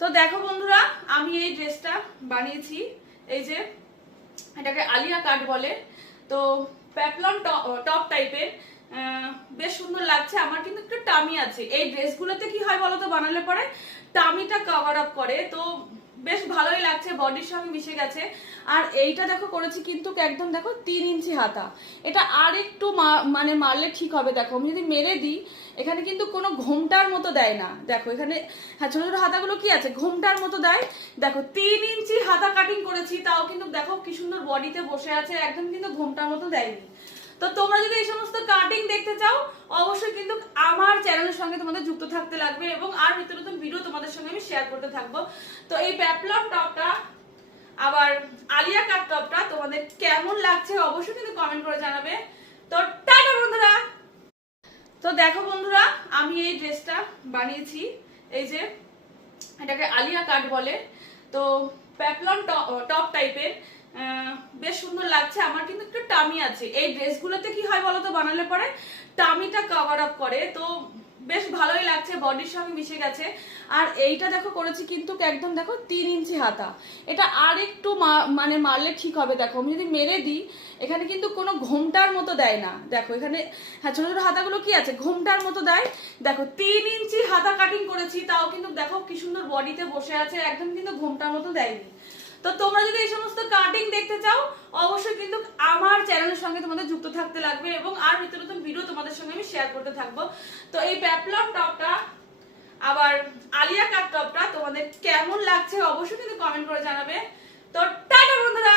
তো দেখো বন্ধুরা, আমি এই ড্রেসটা বানিয়েছি। এই যে এটাকে আলিয়া কাট বলে। তো প্যাপলন টপ টাইপের, বেশ সুন্দর লাগছে। আমার কিন্তু একটু টামি আছে। এই ড্রেসগুলোতে কি হয় বলো তো, বানালে পরে টামিটা কভার আপ করে, তো বেশ ভালোই লাগছে, বডির সঙ্গে মিশে গেছে। আর এইটা দেখো করেছি কিন্তু একদম দেখো 3 ইঞ্চি হাতা। এটা আর একটু মানে মারলে ঠিক হবে। দেখো আমি যদি মেরে দিই, এখানে কিন্তু কোনো ঘোমটার মতো দেয় না। দেখো এখানে হ্যাঁ, ছোট ছোট হাতাগুলো কি আছে, ঘোমটার মতো দেয়। দেখো 3 ইঞ্চি হাতা কাটিং করেছি, তাও কিন্তু দেখো কি সুন্দর বডিতে বসে আছে, একদম কিন্তু ঘোমটার মতো দেয়নি। তো তোমরা যদি এই সমস্ত কাটিং দেখতে চাও, অবশ্যই কিন্তু আমার চ্যানেলের সঙ্গে তোমাদের যুক্ত থাকতে লাগবে, এবং আর নিত্য নতুন ভিডিও তোমাদের সঙ্গে আমি শেয়ার করতে থাকবো। তো এই প্যাপলন টপটা আবার আলিয়া কাট টপটা তোমাদের কেমন লাগছে অবশ্যই কিন্তু কমেন্ট করে জানাবে। তো টাটা বন্ধুরা। তো দেখো বন্ধুরা, আমি এই ড্রেসটা বানিয়েছি। এই যে এটাকে আলিয়া কাট বলে। তো প্যাপলন টপ টাইপের, বেশ সুন্দর লাগছে। আমার কিন্তু একটু টামি আছে। এই ড্রেসগুলোতে কি হয় বলো তো, বানালে পরে টামিটা কভার আপ করে, তো বেশ ভালোই লাগছে, বডির সঙ্গে মিশে গেছে। আর এইটা দেখো করেছি কিন্তু একদম দেখো 3 ইঞ্চি হাতা। এটা আর একটু মানে মারলে ঠিক হবে। দেখো আমি যদি মেরে দিই, এখানে কিন্তু কোনো ঘোমটার মতো দেয় না। দেখো এখানে হ্যাঁ, ছোট ছোট হাতাগুলো কি আছে, ঘোমটার মতো দেয়। দেখো 3 ইঞ্চি হাতা কাটিং করেছি, তাও কিন্তু দেখো কি সুন্দর বডিতে বসে আছে, একদম কিন্তু ঘোমটার মতো দেয়নি। তো তোমরা যদি এই সমস্ত কাটিং দেখতে চাও, অবশ্যই কিন্তু আমার চ্যানেলের সঙ্গে তোমাদের যুক্ত থাকতে লাগবে, এবং আর নিত্য নতুন ভিডিও তোমাদের সঙ্গে আমি শেয়ার করতে থাকবো। তো এই প্যাপলন টপটা আবার আলিয়া কাট টপটা তোমাদের কেমন লাগছে অবশ্যই কিন্তু কমেন্ট করে জানাবে। তো টাটা বন্ধুরা।